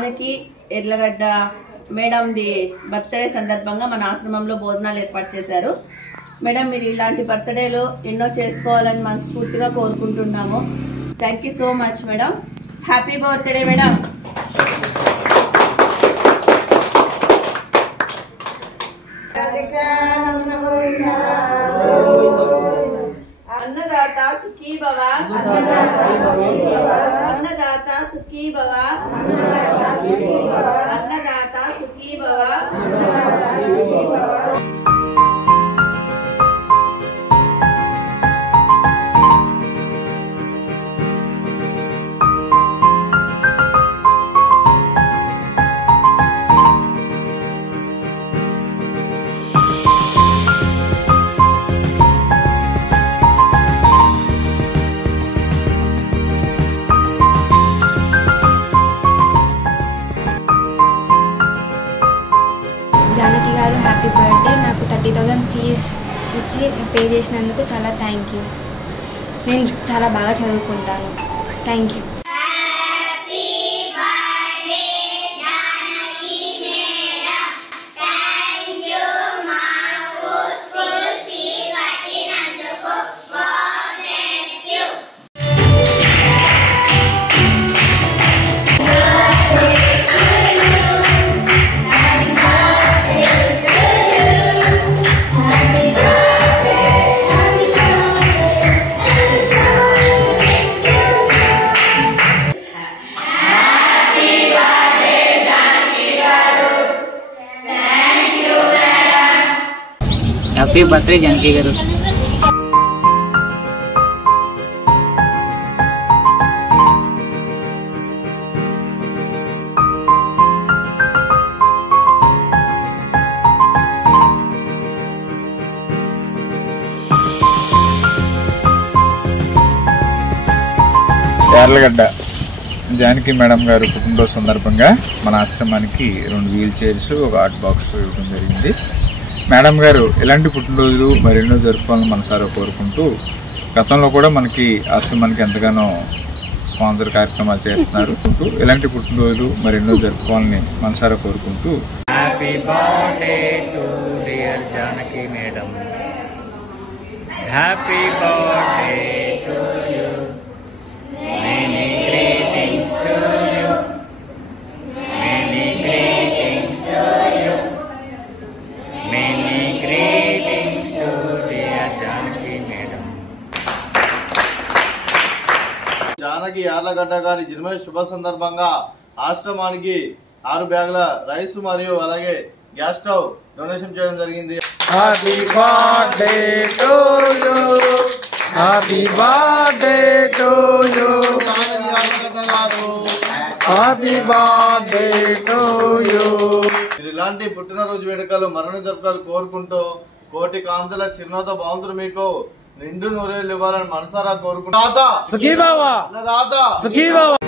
Janaki Yarlagadda madam the birthday సందర్భంగా మన ఆశ్రమంలో భోజనాలు ఏర్పాటు చేశారు. మేడం మీరు ఇలాంటి బర్త్డేలు ఎన్నో చేసుకోవాలని మనస్ఫూర్తిగా కోరుకుంటున్నాము. Thank you so much madam. Happy birthday madam. अन्नदाता सुखी भव, अन्नदाता सुखी भव, अन्नदाता सुखी भव। జానకి గారు హ్యాపీ బర్త్డే. నాకు 30,000 ఫీజ్ ఇచ్చి పే చేసినందుకు చాలా థ్యాంక్ యూ. నేను చాలా బాగా చదువుకుంటాను. Thank you. Happy birthday Janaki గారు. యార్లగడ్డ జానకి మేడం గారు పుట్టినరోజు సందర్భంగా మన ఆశ్రమానికి 2 వీల్ చైర్స్, ఒక హాట్ బాక్స్ ఇవ్వడం జరిగింది. మేడం గారు ఇలాంటి పుట్టినరోజులు మరెన్నో జరుపుకోవాలని మనసారా కోరుకుంటూ, గతంలో కూడా మనకి ఆశ్రమానికి ఎంతగానో స్పాన్సర్ కార్యక్రమాలు చేస్తున్నారు. ఇలాంటి పుట్టినరోజులు మరెన్నో జరుపుకోవాలని మనసారా కోరుకుంటూ happy birthday to dear Janaki madam. Happy birthday to you. Many greetings to you. Many greetings to you. Many greetings to dear Janaki madam. Janaki Yarlagadda గారి జన్మదిన శుభ సందర్భంగా ఆశ్రమానికి 6 బ్యాగుల రైస్ మరియు అలాగే గ్యాస్ స్టవ్ డొనేషన్ చేయడం జరిగింది. Happy birthday to you. Happy birthday to you. Happy birthday to you. ఇలాంటి పుట్టినరోజు వేడుకలు మరణం జరుపుకోవాలి కోరుకుంటూ, కోటి కాంతుల చిరునవ్వుతో భగవంతుడు మీకు నిండు నూరేళ్ళు ఇవ్వాలని మనసారా కోరుకుంటూ. సుఖీ భవ. అన్నదాత సుఖీ భవ.